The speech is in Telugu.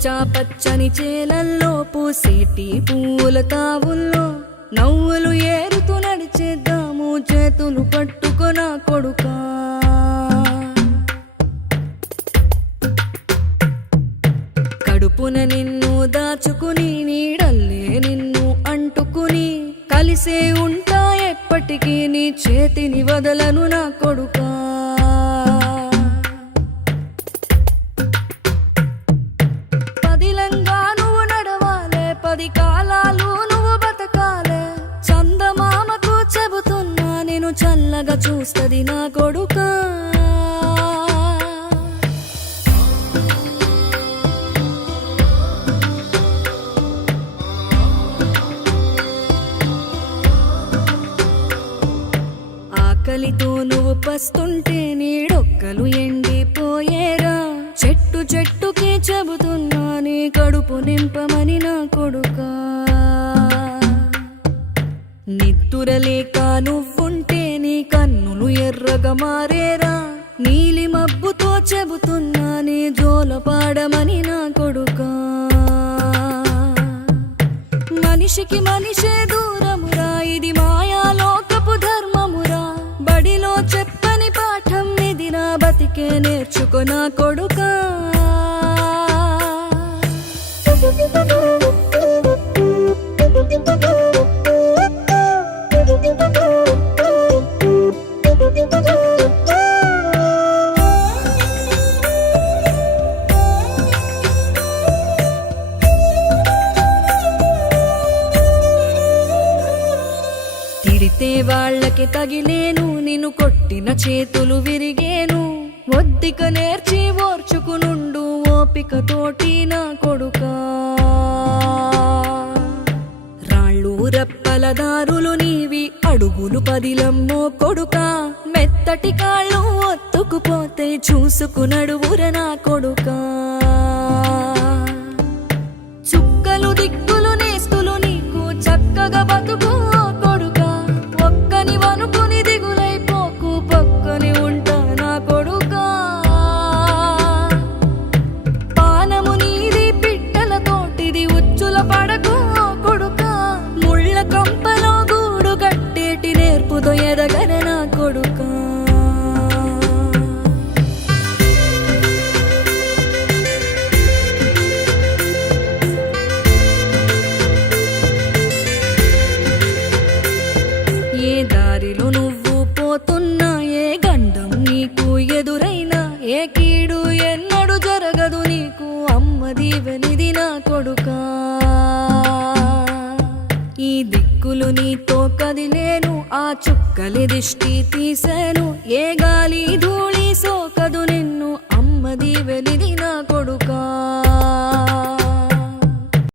పచ్చా పచ్చని చేలల్లో పూసేటి పూల తావుల్లో నవ్వులు ఏరుతూ నడిచేద్దాము చేతులు పట్టుకొన కొడుకా. కడుపున నిన్ను దాచుకుని నీడల్లే నిన్ను అంటుకుని కలిసే ఉంటా ఎప్పటికీ నీ చేతిని వదలను నా కొడుకా. పదిలంగా నువ్వు నడవాలే, 10 కాలాలు నువ్వు బతకాలే. చందమామకు చెబుతున్నా నేను చల్లగా చూస్తది నా కొడుకా. ఆకలితో నువ్వు పస్తుంటే నీడొక్కలు ఎండిపోయేరా. చెట్టు చెట్టుకి చెబుతున్నా నీ కడుపు నింపమని నా కొడుకా. నిద్దురలేక నువ్వుంటే నీ కన్నులు ఎర్రగా మారేరా. నీలి మబ్బుతో చెబుతున్నా నీ జోల పాడమని నా కొడుకా. మనిషికి మనిషే దూరమురా, ఇది మాయాలోకపు ధర్మమురా. బడిలో చెప్పని పాఠం ఇది నా బతికే నేర్చుకో నా కొడుకా. తిడితే వాళ్ళకి తగిలేను, నిన్ను కొట్టిన చేతులు విరిగేను. ఒద్దిక నేర్చి ఓర్చుకునుండు ఓపిక తోటి నా కొడుకా. రాళ్ళు రప్పల దారులు నీవి, అడుగులు 10 లమ్మో కొడుకా. మెత్తటి కాళ్ళు ఒత్తుకుపోతే చూసుకునడువుర నా కొడుకా. చుక్కలు దిక్కులు నేస్తులు నీకు చక్కగా బతుకు కొడుకా. ఒక్కని వనుకుని దిగులైపోకు, పక్కని ఉంటా నా కొడుకా. పానము నీది పిట్టల తోటిది, ఉచ్చుల పడకు కొడుకా. ముళ్ళ కంపలో గూడు కట్టేటి నేర్పుతో ఎదగర నా కొడుకా. ఏ దారిలో నువ్వు పోతున్నా, ఏ గండం నీకు ఎదురైనా, ఏ కీడు ఎన్నడు జరగదు నీకు అమ్మ దీవెనిది నా కొడుకా. ఈ దిక్కులు నీతో కదిలేను, ఆ చుక్కలి దిష్టి తీసేను. ఏ గాలి ధూళి సోకదు నిన్ను అమ్మ దీవెనిది నా కొడుకా.